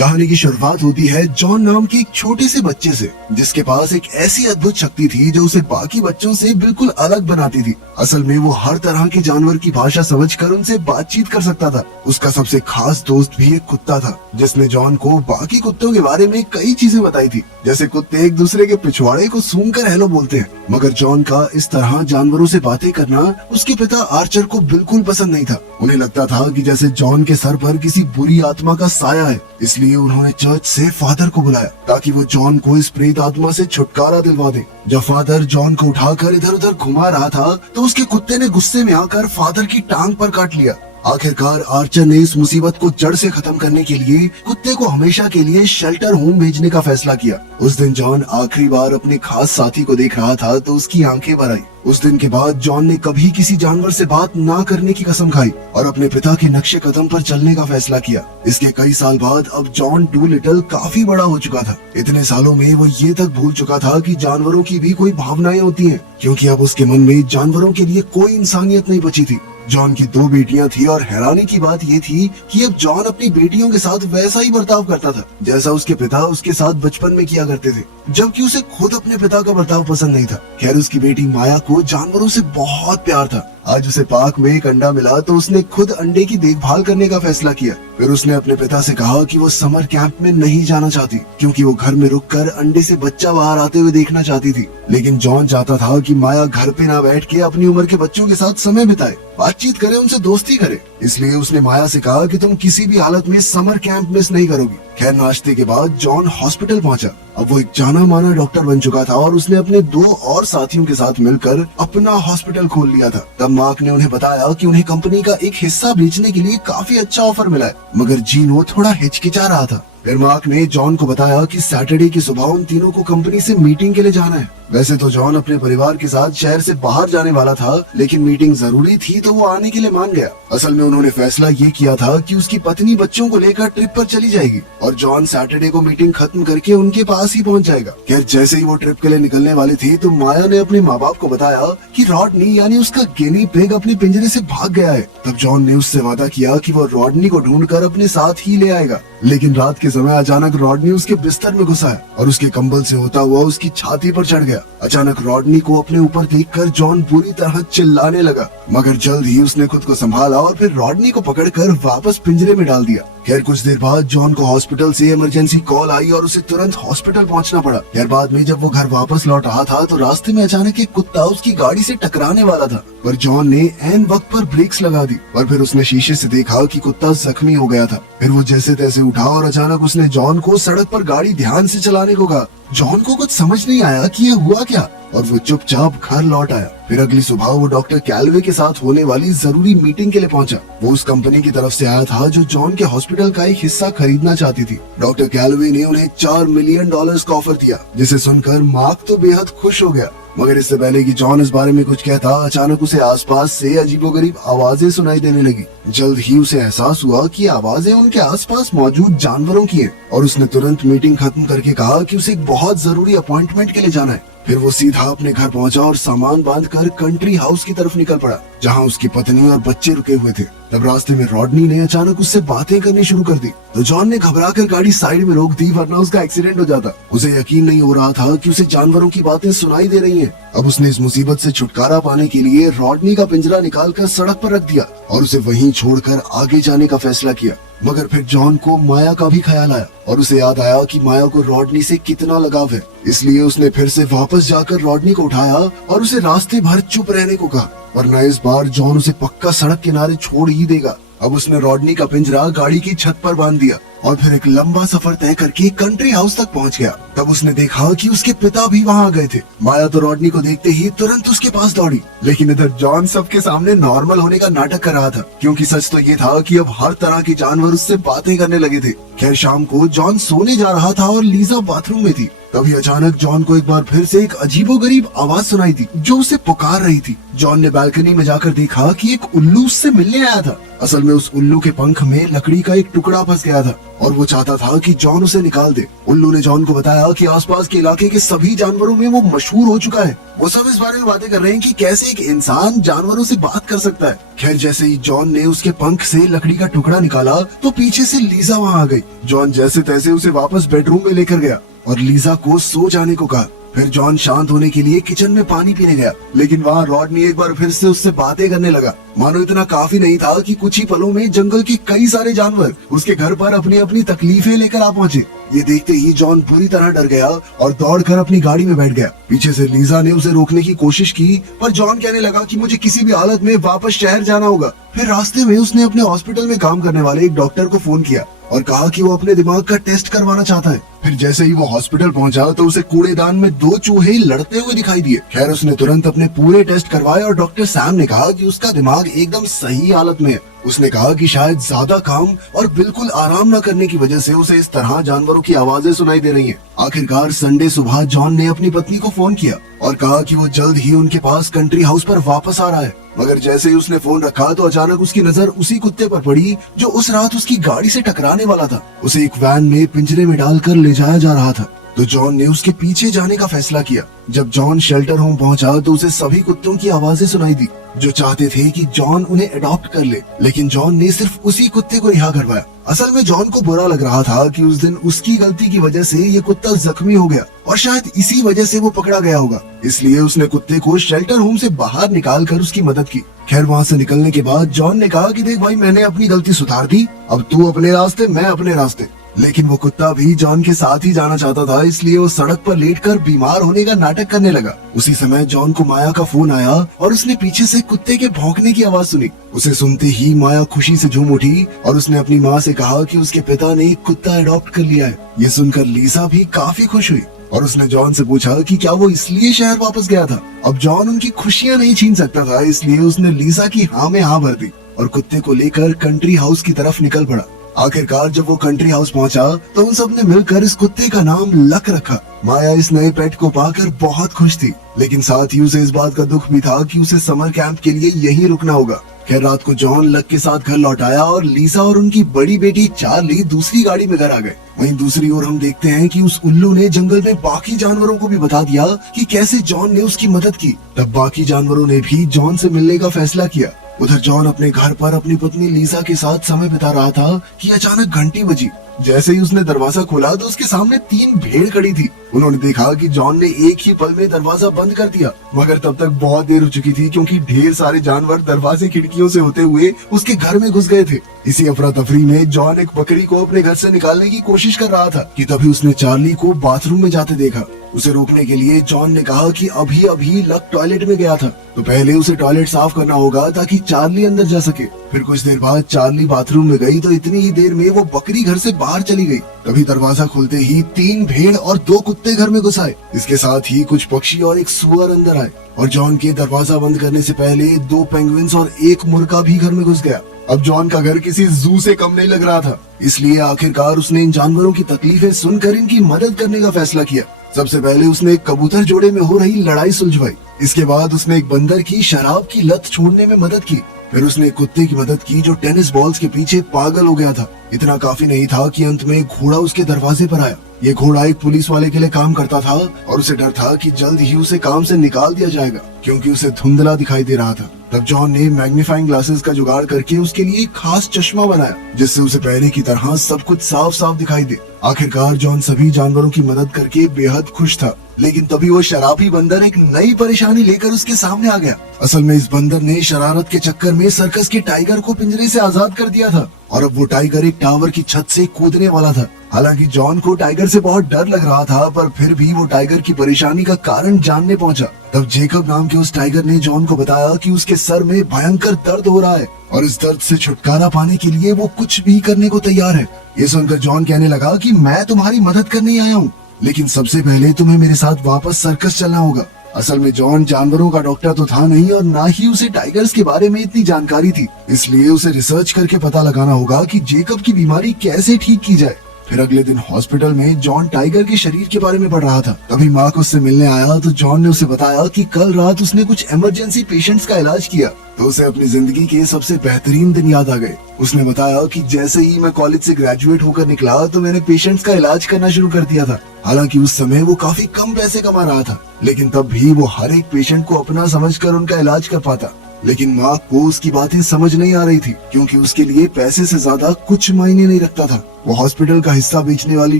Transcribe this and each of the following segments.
कहानी की शुरुआत होती है जॉन नाम के एक छोटे से बच्चे से, जिसके पास एक ऐसी अद्भुत शक्ति थी जो उसे बाकी बच्चों से बिल्कुल अलग बनाती थी। असल में वो हर तरह के जानवर की भाषा समझकर उनसे बातचीत कर सकता था। उसका सबसे खास दोस्त भी एक कुत्ता था, जिसने जॉन को बाकी कुत्तों के बारे में कई चीजें बताई थी। जैसे कुत्ते एक दूसरे के पिछवाड़े को सूंघकर हेलो बोलते हैं, मगर जॉन का इस तरह जानवरों से बातें करना उसके पिता आर्चर को बिल्कुल पसंद नहीं था। उन्हें लगता था कि जैसे जॉन के सर पर किसी बुरी आत्मा का साया है, इसलिए उन्होंने चर्च से फादर को बुलाया ताकि वो जॉन को इस प्रेत आत्मा से छुटकारा दिलवा दे। जब फादर जॉन को उठाकर इधर उधर घुमा रहा था तो उसके कुत्ते ने गुस्से में आकर फादर की टांग पर काट लिया। आखिरकार आर्चर ने इस मुसीबत को जड़ से खत्म करने के लिए कुत्ते को हमेशा के लिए शेल्टर होम भेजने का फैसला किया। उस दिन जॉन आखिरी बार अपने खास साथी को देख रहा था तो उसकी आंखें भर आई। उस दिन के बाद जॉन ने कभी किसी जानवर से बात ना करने की कसम खाई और अपने पिता के नक्शे कदम पर चलने का फैसला किया। इसके कई साल बाद अब जॉन डूलिटल काफी बड़ा हो चुका था। इतने सालों में वो ये तक भूल चुका था कि जानवरों की भी कोई भावनाएं होती हैं, क्योंकि अब उसके मन में जानवरों के लिए कोई इंसानियत नहीं बची थी। जॉन की 2 बेटियां थी और हैरानी की बात ये थी कि अब जॉन अपनी बेटियों के साथ वैसा ही बर्ताव करता था जैसा उसके पिता उसके साथ बचपन में किया करते थे, जबकि उसे खुद अपने पिता का बर्ताव पसंद नहीं था। खैर, उसकी बेटी माया को जानवरों से बहुत प्यार था। आज उसे पार्क में एक अंडा मिला तो उसने खुद अंडे की देखभाल करने का फैसला किया। फिर उसने अपने पिता से कहा कि वो समर कैंप में नहीं जाना चाहती, क्योंकि वो घर में रुककर अंडे से बच्चा बाहर आते हुए देखना चाहती थी। लेकिन जॉन चाहता था कि माया घर पे ना बैठ के अपनी उम्र के बच्चों के साथ समय बिताए, बातचीत करे, उनसे दोस्ती करे। इसलिए उसने माया से कहा कि तुम किसी भी हालत में समर कैंप मिस नहीं करोगी। खैर, नाश्ते के बाद जॉन हॉस्पिटल पहुंचा। अब वो एक जाना माना डॉक्टर बन चुका था और उसने अपने 2 और साथियों के साथ मिलकर अपना हॉस्पिटल खोल लिया था। तब मार्क ने उन्हें बताया कि उन्हें कंपनी का एक हिस्सा बेचने के लिए काफी अच्छा ऑफर मिला है, मगर जीनो थोड़ा हिचकिचा रहा था। फिर मार्क ने जॉन को बताया कि सैटरडे की सुबह उन तीनों को कंपनी से मीटिंग के लिए जाना है। वैसे तो जॉन अपने परिवार के साथ शहर से बाहर जाने वाला था, लेकिन मीटिंग जरूरी थी तो वो आने के लिए मान गया। असल में उन्होंने फैसला ये किया था कि उसकी पत्नी बच्चों को लेकर ट्रिप पर चली जाएगी और जॉन सैटरडे को मीटिंग खत्म करके उनके पास ही पहुंच जाएगा। खैर, जैसे ही वो ट्रिप के लिए निकलने वाली थी तो माया ने अपने माँ बाप को बताया कि रॉडनी यानी उसका गिनी पिग अपने पिंजरे से भाग गया है। तब जॉन ने उससे वादा किया कि वो रॉडनी को ढूंढकर अपने साथ ही ले आएगा। लेकिन रात के समय अचानक रॉडनी उसके बिस्तर में घुसा है और उसके कंबल से होता हुआ उसकी छाती पर चढ़ गया। अचानक रॉडनी को अपने ऊपर देखकर जॉन बुरी तरह चिल्लाने लगा, मगर जल्द ही उसने खुद को संभाला और फिर रॉडनी को पकड़कर वापस पिंजरे में डाल दिया। खैर, कुछ देर बाद जॉन को हॉस्पिटल से इमरजेंसी कॉल आई और उसे तुरंत हॉस्पिटल पहुंचना पड़ा। खैर, बाद में जब वो घर वापस लौट रहा था तो रास्ते में अचानक एक कुत्ता उसकी गाड़ी से टकराने वाला था, पर जॉन ने ऐन वक्त पर ब्रेक्स लगा दी और फिर उसने शीशे से देखा कि कुत्ता जख्मी हो गया था। फिर वो जैसे तैसे उठा और अचानक उसने जॉन को सड़क पर गाड़ी ध्यान से चलाने को कहा। जॉन को कुछ समझ नहीं आया कि ये हुआ क्या और वो चुपचाप घर लौट आया। फिर अगली सुबह वो डॉक्टर कैलवे के साथ होने वाली जरूरी मीटिंग के लिए पहुंचा। वो उस कंपनी की तरफ से आया था जो जॉन के हॉस्पिटल का एक हिस्सा खरीदना चाहती थी। डॉक्टर कैलवे ने उन्हें $4 मिलियन का ऑफर दिया, जिसे सुनकर मार्क तो बेहद खुश हो गया। मगर इससे पहले कि जॉन इस बारे में कुछ कहता, अचानक उसे आसपास से अजीबोगरीब आवाजें सुनाई देने लगी। जल्द ही उसे एहसास हुआ कि आवाजें उनके आसपास मौजूद जानवरों की हैं और उसने तुरंत मीटिंग खत्म करके कहा कि उसे एक बहुत जरूरी अपॉइंटमेंट के लिए जाना है। फिर वो सीधा अपने घर पहुंचा और सामान बांधकर कंट्री हाउस की तरफ निकल पड़ा, जहां उसकी पत्नी और बच्चे रुके हुए थे। तब रास्ते में रॉडनी ने अचानक उससे बातें करनी शुरू कर दी तो जॉन ने घबराकर गाड़ी साइड में रोक दी, वरना उसका एक्सीडेंट हो जाता। उसे यकीन नहीं हो रहा था कि उसे जानवरों की बातें सुनाई दे रही हैं। अब उसने इस मुसीबत से छुटकारा पाने के लिए रॉडनी का पिंजरा निकालकर सड़क पर रख दिया और उसे वहीं छोड़कर आगे जाने का फैसला किया। मगर फिर जॉन को माया का भी ख्याल आया और उसे याद आया कि माया को रॉडनी से कितना लगाव है। इसलिए उसने फिर से वापस जाकर रॉडनी को उठाया और उसे रास्ते भर चुप रहने को कहा, वरना इस बार जॉन उसे पक्का सड़क किनारे छोड़ ही देगा। अब उसने रॉडनी का पिंजरा गाड़ी की छत पर बांध दिया और फिर एक लंबा सफर तय करके कंट्री हाउस तक पहुंच गया। तब उसने देखा कि उसके पिता भी वहां आ गए थे। माया तो रॉडनी को देखते ही तुरंत उसके पास दौड़ी, लेकिन इधर जॉन सबके सामने नॉर्मल होने का नाटक कर रहा था, क्योंकि सच तो ये था कि अब हर तरह के जानवर उससे बातें करने लगे थे। खैर, शाम को जॉन सोने जा रहा था और लीजा बाथरूम में थी। तभी अचानक जॉन को एक बार फिर से एक अजीबोगरीब आवाज सुनाई दी जो उसे पुकार रही थी। जॉन ने बालकनी में जाकर देखा कि एक उल्लू उससे मिलने आया था। असल में उस उल्लू के पंख में लकड़ी का एक टुकड़ा फंस गया था और वो चाहता था कि जॉन उसे निकाल दे। उल्लू ने जॉन को बताया कि आसपास के इलाके के सभी जानवरों में वो मशहूर हो चुका है। वो सब इस बारे में बातें कर रहे हैं कि कैसे एक इंसान जानवरों से बात कर सकता है। खैर, जैसे ही जॉन ने उसके पंख से लकड़ी का टुकड़ा निकाला तो पीछे से लीजा वहाँ आ गई। जॉन जैसे तैसे उसे वापस बेडरूम में लेकर गया और लीजा को सो जाने को कहा। फिर जॉन शांत होने के लिए किचन में पानी पीने गया, लेकिन वहाँ रॉडनी एक बार फिर से उससे बातें करने लगा। मानो इतना काफी नहीं था कि कुछ ही पलों में जंगल के कई सारे जानवर उसके घर पर अपनी अपनी तकलीफें लेकर आ पहुँचे। ये देखते ही जॉन बुरी तरह डर गया और दौड़कर अपनी गाड़ी में बैठ गया। पीछे से लीजा ने उसे रोकने की कोशिश की, पर जॉन कहने लगा कि मुझे किसी भी हालत में वापस शहर जाना होगा। फिर रास्ते में उसने अपने हॉस्पिटल में काम करने वाले एक डॉक्टर को फोन किया और कहा कि वो अपने दिमाग का टेस्ट करवाना चाहता है। फिर जैसे ही वो हॉस्पिटल पहुंचा तो उसे कूड़ेदान में 2 चूहे लड़ते हुए दिखाई दिए। खैर, उसने तुरंत अपने पूरे टेस्ट करवाए और डॉक्टर सैम ने कहा कि उसका दिमाग एकदम सही हालत में है। उसने कहा कि शायद ज्यादा काम और बिल्कुल आराम न करने की वजह से उसे इस तरह जानवरों की आवाजें सुनाई दे रही हैं। आखिरकार संडे सुबह जॉन ने अपनी पत्नी को फोन किया और कहा कि वो जल्द ही उनके पास कंट्री हाउस पर वापस आ रहा है। मगर जैसे ही उसने फोन रखा तो अचानक उसकी नजर उसी कुत्ते पर पड़ी जो उस रात उसकी गाड़ी से टकराने वाला था। उसे एक वैन में पिंजरे में डालकर ले जाया जा रहा था, तो जॉन ने उसके पीछे जाने का फैसला किया। जब जॉन शेल्टर होम पहुंचा तो उसे सभी कुत्तों की आवाजें सुनाई दी जो चाहते थे कि जॉन उन्हें अडॉप्ट कर ले, लेकिन जॉन ने सिर्फ उसी कुत्ते को रिहा करवाया। असल में जॉन को बुरा लग रहा था कि उस दिन उसकी गलती की वजह से ये कुत्ता जख्मी हो गया और शायद इसी वजह से वो पकड़ा गया होगा। इसलिए उसने कुत्ते को शेल्टर होम से बाहर निकाल कर उसकी मदद की। खैर, वहाँ से निकलने के बाद जॉन ने कहा कि देख भाई, मैंने अपनी गलती सुधार दी, अब तू अपने रास्ते, मैं अपने रास्ते। लेकिन वो कुत्ता भी जॉन के साथ ही जाना चाहता था, इसलिए वो सड़क पर लेटकर बीमार होने का नाटक करने लगा। उसी समय जॉन को माया का फोन आया और उसने पीछे से कुत्ते के भौंकने की आवाज सुनी। उसे सुनते ही माया खुशी से झूम उठी और उसने अपनी माँ से कहा कि उसके पिता ने एक कुत्ता अडॉप्ट कर लिया है। ये सुनकर लीसा भी काफी खुश हुई और उसने जॉन से पूछा कि क्या वो इसलिए शहर वापस गया था। अब जॉन उनकी खुशियाँ नहीं छीन सकता था, इसलिए उसने लीसा की हाँ में हाँ भर दी और कुत्ते को लेकर कंट्री हाउस की तरफ निकल पड़ा। आखिरकार जब वो कंट्री हाउस पहुंचा तो उन सब ने मिलकर इस कुत्ते का नाम लक रखा। माया इस नए पेट को पाकर बहुत खुश थी, लेकिन साथ ही उसे इस बात का दुख भी था कि उसे समर कैंप के लिए यहीं रुकना होगा। खैर, रात को जॉन लक के साथ घर लौट आया और लीसा और उनकी बड़ी बेटी चार्ली दूसरी गाड़ी में घर आ गए। वहीं दूसरी ओर हम देखते हैं कि उस उल्लू ने जंगल में बाकी जानवरों को भी बता दिया कि कैसे जॉन ने उसकी मदद की। तब बाकी जानवरों ने भी जॉन से मिलने का फैसला किया। उधर जॉन अपने घर पर अपनी पत्नी लीसा के साथ समय बिता रहा था कि अचानक घंटी बजी। जैसे ही उसने दरवाजा खोला तो उसके सामने 3 भेड़ खड़ी थी। उन्होंने देखा कि जॉन ने एक ही पल में दरवाजा बंद कर दिया, मगर तब तक बहुत देर हो चुकी थी क्योंकि ढेर सारे जानवर दरवाजे खिड़कियों से होते हुए उसके घर में घुस गए थे। इसी अफरा तफरी में जॉन एक बकरी को अपने घर से निकालने की कोशिश कर रहा था कि तभी उसने चार्ली को बाथरूम में जाते देखा। उसे रोकने के लिए जॉन ने कहा कि अभी अभी लक टॉयलेट में गया था, तो पहले उसे टॉयलेट साफ करना होगा ताकि चार्ली अंदर जा सके। फिर कुछ देर बाद चार्ली बाथरूम में गई तो इतनी ही देर में वो बकरी घर से बाहर चली गई। तभी दरवाजा खुलते ही 3 भेड़ और 2 कुत्ते घर में घुस आए। इसके साथ ही कुछ पक्षी और एक सुअर अंदर आए और जॉन के दरवाजा बंद करने से पहले 2 पेंगुइन्स और 1 मुर्गा भी घर में घुस गया। अब जॉन का घर किसी जू से कम नहीं लग रहा था, इसलिए आखिरकार उसने इन जानवरों की तकलीफें सुनकर इनकी मदद करने का फैसला किया। सबसे पहले उसने एक कबूतर जोड़े में हो रही लड़ाई सुलझवाई। इसके बाद उसने एक बंदर की शराब की लत छोड़ने में मदद की। फिर उसने एक कुत्ते की मदद की जो टेनिस बॉल्स के पीछे पागल हो गया था। इतना काफी नहीं था कि अंत में घोड़ा उसके दरवाजे पर आया। ये घोड़ा एक पुलिस वाले के लिए काम करता था और उसे डर था कि जल्द ही उसे काम से निकाल दिया जाएगा क्योंकि उसे धुंधला दिखाई दे रहा था। तब जॉन ने मैग्नीफाइंग ग्लासेस का जुगाड़ करके उसके लिए एक खास चश्मा बनाया जिससे उसे पहले की तरह सब कुछ साफ साफ दिखाई दे। आखिरकार जॉन सभी जानवरों की मदद करके बेहद खुश था, लेकिन तभी वो शराबी बंदर एक नई परेशानी लेकर उसके सामने आ गया। असल में इस बंदर ने शरारत के चक्कर में सर्कस के टाइगर को पिंजरे से आजाद कर दिया था और अब वो टाइगर एक टावर की छत से कूदने वाला था। हालांकि जॉन को टाइगर से बहुत डर लग रहा था, पर फिर भी वो टाइगर की परेशानी का कारण जानने पहुंचा। तब जेकब नाम के उस टाइगर ने जॉन को बताया कि उसके सर में भयंकर दर्द हो रहा है और इस दर्द से छुटकारा पाने के लिए वो कुछ भी करने को तैयार है। ये सुनकर जॉन कहने लगा कि मैं तुम्हारी मदद करने आया हूँ, लेकिन सबसे पहले तुम्हें मेरे साथ वापस सर्कस चलना होगा। असल में जॉन जानवरों का डॉक्टर तो था नहीं और ना ही उसे टाइगर्स के बारे में इतनी जानकारी थी, इसलिए उसे रिसर्च करके पता लगाना होगा कि जेकब की बीमारी कैसे ठीक की जाए। फिर अगले दिन हॉस्पिटल में जॉन टाइगर के शरीर के बारे में पढ़ रहा था। तभी मार्क उससे मिलने आया तो जॉन ने उसे बताया कि कल रात उसने कुछ इमरजेंसी पेशेंट्स का इलाज किया तो उसे अपनी जिंदगी के सबसे बेहतरीन दिन याद आ गए। उसने बताया कि जैसे ही मैं कॉलेज से ग्रेजुएट होकर निकला तो मैंने पेशेंट्स का इलाज करना शुरू कर दिया था। हालांकि उस समय वो काफी कम पैसे कमा रहा था, लेकिन तब भी वो हर एक पेशेंट को अपना समझकर उनका इलाज कर पाता। लेकिन मार्क को उसकी बातें समझ नहीं आ रही थी, क्योंकि उसके लिए पैसे से ज्यादा कुछ मायने नहीं रखता था। वो हॉस्पिटल का हिस्सा बेचने वाली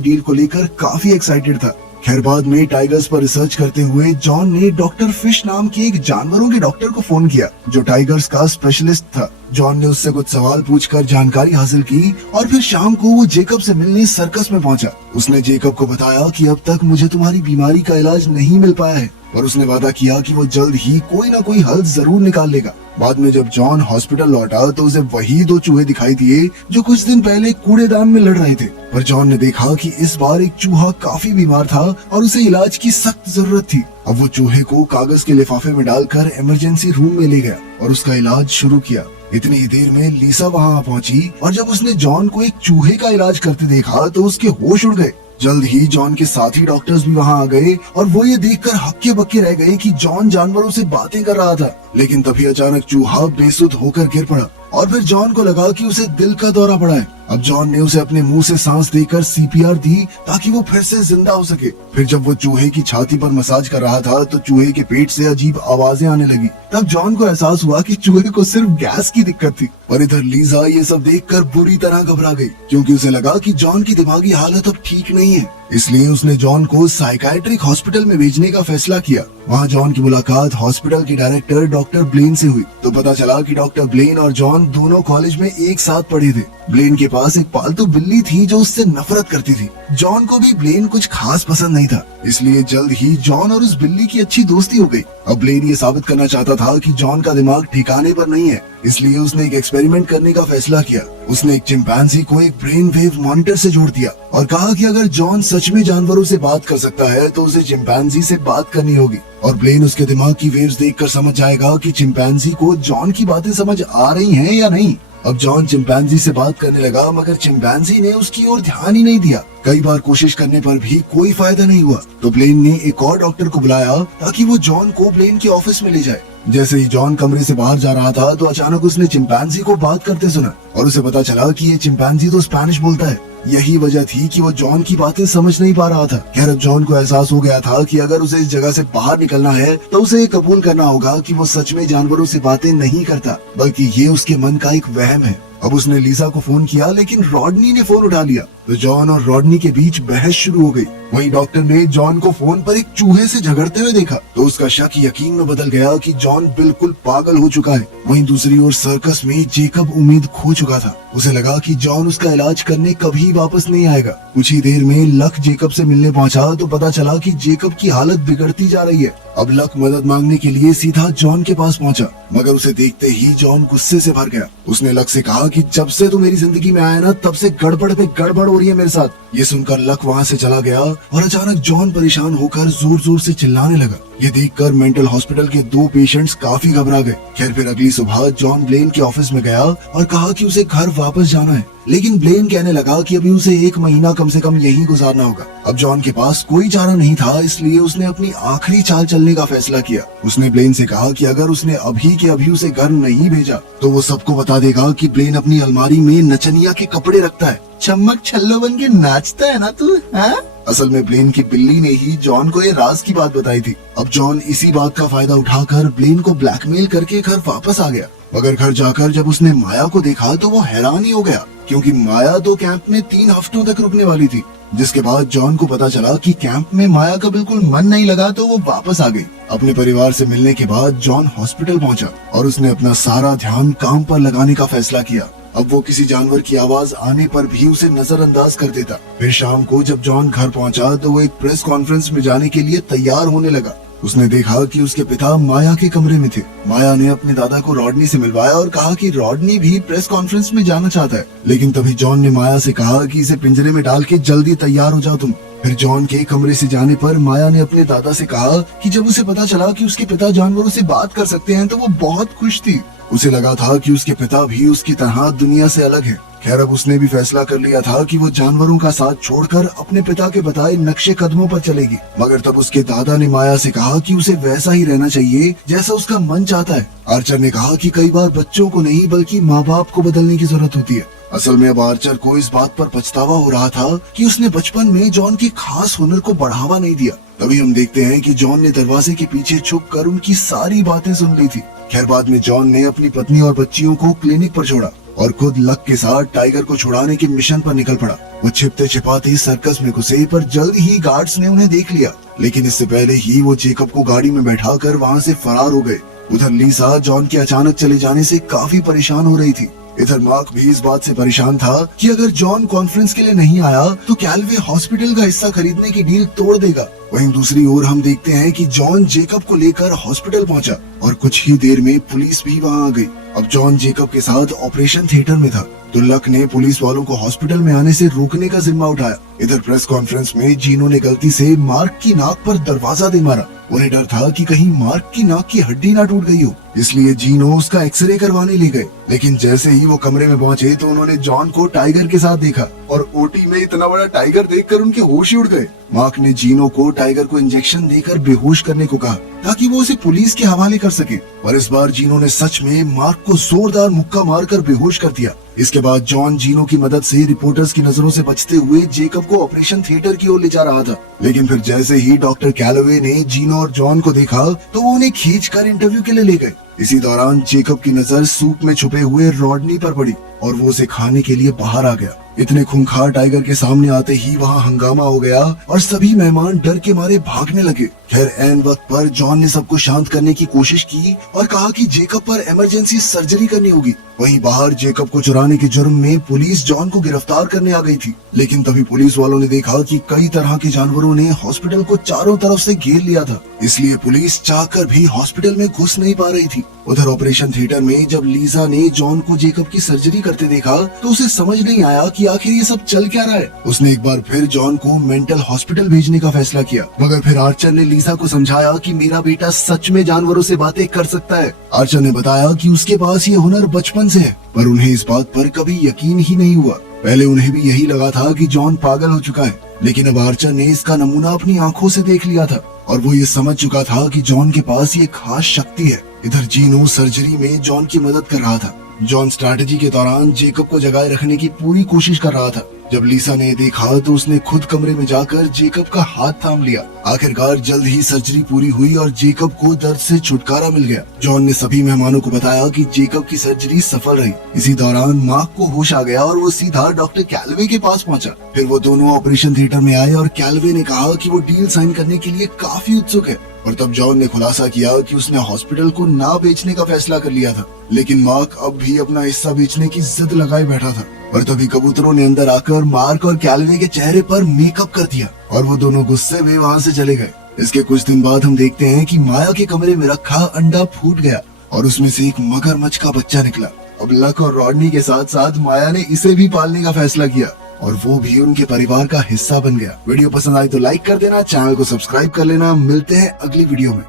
डील को लेकर काफी एक्साइटेड था। खैर बाद में टाइगर्स पर रिसर्च करते हुए जॉन ने डॉक्टर फिश नाम के एक जानवरों के डॉक्टर को फोन किया जो टाइगर्स का स्पेशलिस्ट था। जॉन ने उससे कुछ सवाल पूछकर जानकारी हासिल की और फिर शाम को वो जेकब से मिलने सर्कस में पहुंचा। उसने जेकब को बताया कि अब तक मुझे तुम्हारी बीमारी का इलाज नहीं मिल पाया है, और उसने वादा किया कि वो जल्द ही कोई ना कोई हल जरूर निकाल लेगा। बाद में जब जॉन हॉस्पिटल लौटा तो उसे वही 2 चूहे दिखाई दिए जो कुछ दिन पहले कूड़ेदान में लड़ रहे थे। पर जॉन ने देखा कि इस बार एक चूहा काफी बीमार था और उसे इलाज की सख्त जरूरत थी। अब वो चूहे को कागज के लिफाफे में डालकर इमरजेंसी रूम में ले गया और उसका इलाज शुरू किया। इतनी ही देर में लीसा वहाँ पहुंची और जब उसने जॉन को एक चूहे का इलाज करते देखा तो उसके होश उड़ गए। जल्द ही जॉन के साथी डॉक्टर्स भी वहाँ आ गए और वो ये देखकर हक्के बक्के रह गए कि जॉन जानवरों से बातें कर रहा था। लेकिन तभी अचानक चूहा बेसुध होकर गिर पड़ा और फिर जॉन को लगा कि उसे दिल का दौरा पड़ा है। अब जॉन ने उसे अपने मुंह से सांस देकर सीपीआर दी ताकि वो फिर से जिंदा हो सके। फिर जब वो चूहे की छाती पर मसाज कर रहा था तो चूहे के पेट से अजीब आवाजें आने लगी। तब जॉन को एहसास हुआ कि चूहे को सिर्फ गैस की दिक्कत थी। और इधर लीजा ये सब देखकर बुरी तरह घबरा गई, क्योंकि उसे लगा कि जॉन की दिमागी हालत अब ठीक नहीं है। इसलिए उसने जॉन को साइकाइट्रिक हॉस्पिटल में भेजने का फैसला किया। वहाँ जॉन की मुलाकात हॉस्पिटल के डायरेक्टर डॉक्टर ब्लेन से हुई तो पता चला कि डॉक्टर ब्लेन और जॉन दोनों कॉलेज में एक साथ पढ़े थे। ब्लेन के पास एक पालतू बिल्ली थी जो उससे नफरत करती थी। जॉन को भी ब्लेन कुछ खास पसंद नहीं था, इसलिए जल्द ही जॉन और उस बिल्ली की अच्छी दोस्ती हो गई। अब ब्लेन ये साबित करना चाहता था कि जॉन का दिमाग ठिकाने पर नहीं है, इसलिए उसने एक एक्सपेरिमेंट करने का फैसला किया। उसने एक चिंपैंजी को एक ब्रेन वेव मॉनिटर से जोड़ दिया और कहा कि अगर जॉन सच में जानवरों से बात कर सकता है तो उसे चिंपैंजी से बात करनी होगी और ब्लेन उसके दिमाग की वेव्स देखकर समझ जाएगा कि चिंपैंजी को जॉन की बातें समझ आ रही हैं या नहीं। अब जॉन चिंपैंजी से बात करने लगा, मगर चिंपैंजी ने उसकी ओर ध्यान ही नहीं दिया। कई बार कोशिश करने पर भी कोई फायदा नहीं हुआ तो ब्लेन ने एक और डॉक्टर को बुलाया ताकि वो जॉन को ब्लेन के ऑफिस में ले जाए। जैसे ही जॉन कमरे से बाहर जा रहा था तो अचानक उसने चिंपैंजी को बात करते सुना और उसे पता चला कि ये चिंपैंजी तो स्पेनिश बोलता है। यही वजह थी कि वो जॉन की बातें समझ नहीं पा रहा था। खैर अब जॉन को एहसास हो गया था कि अगर उसे इस जगह से बाहर निकलना है तो उसे कबूल करना होगा कि वो सच में जानवरों से बातें नहीं करता, बल्कि ये उसके मन का एक वहम है। अब उसने लीसा को फोन किया, लेकिन रॉडनी ने फोन उठा लिया तो जॉन और रॉडनी के बीच बहस शुरू हो गई। वहीं डॉक्टर ने जॉन को फोन पर एक चूहे से झगड़ते हुए देखा तो उसका शक यकीन में बदल गया कि जॉन बिल्कुल पागल हो चुका है। वहीं दूसरी ओर सर्कस में जेकब उम्मीद खो चुका था। उसे लगा कि जॉन उसका इलाज करने कभी वापस नहीं आएगा। कुछ ही देर में लक जेकब से मिलने पहुंचा तो पता चला कि जेकब की हालत बिगड़ती जा रही है। अब लक मदद मांगने के लिए सीधा जॉन के पास पहुंचा, मगर उसे देखते ही जॉन गुस्से से भर गया। उसने लक से कहा कि जब से तू मेरी जिंदगी में आया ना तब से गड़बड़ पे गड़बड़ हो रही है मेरे साथ। ये सुनकर लक वहाँ से चला गया और अचानक जॉन परेशान होकर जोर जोर से चिल्लाने लगा। ये देखकर मेंटल हॉस्पिटल के 2 पेशेंट्स काफी घबरा गए। खैर फिर अगली सुबह जॉन ब्लेन के ऑफिस में गया और कहा कि उसे घर वापस जाना है, लेकिन ब्लेन कहने लगा कि अभी उसे 1 महीना कम से कम यहीं गुजारना होगा। अब जॉन के पास कोई चारा नहीं था, इसलिए उसने अपनी आखिरी चाल चलने का फैसला किया। उसने ब्लेन से कहा कि अगर उसने अभी के अभी उसे घर नहीं भेजा तो वो सबको बता देगा कि ब्लेन अपनी अलमारी में नचनिया के कपड़े रखता है, चमक छल्लो बन के नाचता है ना तू, हाँ? असल में ब्लेन की बिल्ली ने ही जॉन को ये राज की बात बताई थी। अब जॉन इसी बात का फायदा उठाकर ब्लेन को ब्लैकमेल करके घर वापस आ गया। मगर घर जाकर जब उसने माया को देखा तो वो हैरान ही हो गया, क्योंकि माया तो कैंप में 3 हफ्तों तक रुकने वाली थी। जिसके बाद जॉन को पता चला कि कैंप में माया का बिल्कुल मन नहीं लगा तो वो वापस आ गई। अपने परिवार से मिलने के बाद जॉन हॉस्पिटल पहुंचा और उसने अपना सारा ध्यान काम पर लगाने का फैसला किया। अब वो किसी जानवर की आवाज आने पर भी उसे नजरअंदाज कर देता। फिर शाम को जब जॉन घर पहुंचा तो वो एक प्रेस कॉन्फ्रेंस में जाने के लिए तैयार होने लगा। उसने देखा कि उसके पिता माया के कमरे में थे। माया ने अपने दादा को रॉडनी से मिलवाया और कहा कि रॉडनी भी प्रेस कॉन्फ्रेंस में जाना चाहता है, लेकिन तभी जॉन ने माया से कहा कि इसे पिंजरे में डाल के जल्दी तैयार हो जाओ तुम। फिर जॉन के कमरे से जाने पर माया ने अपने दादा से कहा कि जब उसे पता चला कि उसके पिता जानवरों से बात कर सकते हैं तो वो बहुत खुश थी। उसे लगा था कि उसके पिता भी उसकी तरह दुनिया से अलग है। खैर अब उसने भी फैसला कर लिया था कि वो जानवरों का साथ छोड़कर अपने पिता के बताए नक्शे कदमों पर चलेगी। मगर तब उसके दादा ने माया से कहा कि उसे वैसा ही रहना चाहिए जैसा उसका मन चाहता है। आर्चर ने कहा कि कई बार बच्चों को नहीं बल्कि माँ बाप को बदलने की जरूरत होती है। असल में अब आर्चर को इस बात पर पछतावा हो रहा था कि उसने बचपन में जॉन के खास हुनर को बढ़ावा नहीं दिया। तभी हम देखते हैं कि जॉन ने दरवाजे के पीछे छुपकर उनकी सारी बातें सुन ली थी। खैर बाद में जॉन ने अपनी पत्नी और बच्चियों को क्लिनिक पर छोड़ा और खुद लक के साथ टाइगर को छुड़ाने के मिशन पर निकल पड़ा। वो छिपते छिपाते सर्कस में घुसे पर जल्द ही गार्ड्स ने उन्हें देख लिया, लेकिन इससे पहले ही वो जेकब को गाड़ी में बैठाकर वहाँ से फरार हो गए। उधर लीसा जॉन के अचानक चले जाने से काफी परेशान हो रही थी। इधर मार्क भी इस बात से परेशान था कि अगर जॉन कॉन्फ्रेंस के लिए नहीं आया तो कैलवे हॉस्पिटल का हिस्सा खरीदने की डील तोड़ देगा। वहीं दूसरी ओर हम देखते हैं कि जॉन जेकब को लेकर हॉस्पिटल पहुंचा और कुछ ही देर में पुलिस भी वहां आ गई। अब जॉन जेकब के साथ ऑपरेशन थिएटर में था तो लक ने पुलिस वालों को हॉस्पिटल में आने से रोकने का जिम्मा उठाया। इधर प्रेस कॉन्फ्रेंस में जीनो ने गलती से मार्क की नाक पर दरवाजा दे मारा। उन्हें डर था कि कहीं मार्क की नाक की हड्डी ना टूट गई हो, इसलिए जीनो उसका एक्सरे करवाने ले गए। लेकिन जैसे ही वो कमरे में पहुंचे तो उन्होंने जॉन को टाइगर के साथ देखा और ओटी में इतना बड़ा टाइगर देखकर उनके होश ही उड़ गए। मार्क ने जीनो को टाइगर को इंजेक्शन देकर बेहोश करने को कहा ताकि वो उसे पुलिस के हवाले कर सके, और इस बार जीनो ने सच में मार्क को जोरदार मुक्का मारकर बेहोश कर दिया। इसके बाद जॉन जीनो की मदद से रिपोर्टर्स की नजरों से बचते हुए जेकब को ऑपरेशन थिएटर की ओर ले जा रहा था। लेकिन फिर जैसे ही डॉक्टर कैलोवे ने जीनो और जॉन को देखा तो वो उन्हें खींचकर इंटरव्यू के लिए ले गए। इसी दौरान जेकब की नजर सूप में छुपे हुए रॉडनी पर पड़ी और वो उसे खाने के लिए बाहर आ गया। इतने खूंखार टाइगर के सामने आते ही वहाँ हंगामा हो गया और सभी मेहमान डर के मारे भागने लगे। खैर ऐन वक्त पर जॉन ने सबको शांत करने की कोशिश की और कहा कि जेकब पर इमरजेंसी सर्जरी करनी होगी। वहीं बाहर जेकब को चुराने के जुर्म में पुलिस जॉन को गिरफ्तार करने आ गई थी। लेकिन तभी पुलिस वालों ने देखा कि कई तरह के जानवरों ने हॉस्पिटल को चारों तरफ से घेर लिया था, इसलिए पुलिस चाहकर भी हॉस्पिटल में घुस नहीं पा रही थी। उधर ऑपरेशन थिएटर में जब लीजा ने जॉन को जेकब की सर्जरी करते देखा तो उसे समझ नहीं आया कि आखिर ये सब चल क्या रहा है। उसने एक बार फिर जॉन को मेंटल हॉस्पिटल भेजने का फैसला किया, मगर फिर आर्चर ने लीजा को समझाया कि मेरा बेटा सच में जानवरों से बातें कर सकता है। आर्चर ने बताया कि उसके पास ये हुनर बचपन से है, पर उन्हें इस बात पर कभी यकीन ही नहीं हुआ। पहले उन्हें भी यही लगा था कि जॉन पागल हो चुका है, लेकिन अब आर्चर ने इसका नमूना अपनी आंखों से देख लिया था और वो ये समझ चुका था कि जॉन के पास ये खास शक्ति है। इधर जीनो सर्जरी में जॉन की मदद कर रहा था। जॉन स्ट्रैटेजी के दौरान जेकब को जगाए रखने की पूरी कोशिश कर रहा था। जब लीसा ने देखा तो उसने खुद कमरे में जाकर जेकब का हाथ थाम लिया। आखिरकार जल्द ही सर्जरी पूरी हुई और जेकब को दर्द से छुटकारा मिल गया। जॉन ने सभी मेहमानों को बताया कि जेकब की सर्जरी सफल रही। इसी दौरान मार्क को होश आ गया और वो सीधा डॉक्टर कैलवे के पास पहुंचा। फिर वो दोनों ऑपरेशन थिएटर में आए और कैलवे ने कहा कि वो डील साइन करने के लिए काफी उत्सुक है। और तब जॉन ने खुलासा किया कि उसने हॉस्पिटल को ना बेचने का फैसला कर लिया था, लेकिन मार्क अब भी अपना हिस्सा बेचने की जिद लगाए बैठा था। और तभी कबूतरों ने अंदर आकर मार्क और कैलवे के चेहरे पर मेकअप कर दिया और वो दोनों गुस्से में वहाँ से चले गए। इसके कुछ दिन बाद हम देखते हैं कि माया के कमरे में रखा अंडा फूट गया और उसमें से एक मगरमच्छ का बच्चा निकला। अब लक और रॉडनी के साथ साथ माया ने इसे भी पालने का फैसला किया और वो भी उनके परिवार का हिस्सा बन गया। वीडियो पसंद आई तो लाइक कर देना, चैनल को सब्सक्राइब कर लेना। मिलते हैं अगली वीडियो में।